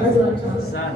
Betul.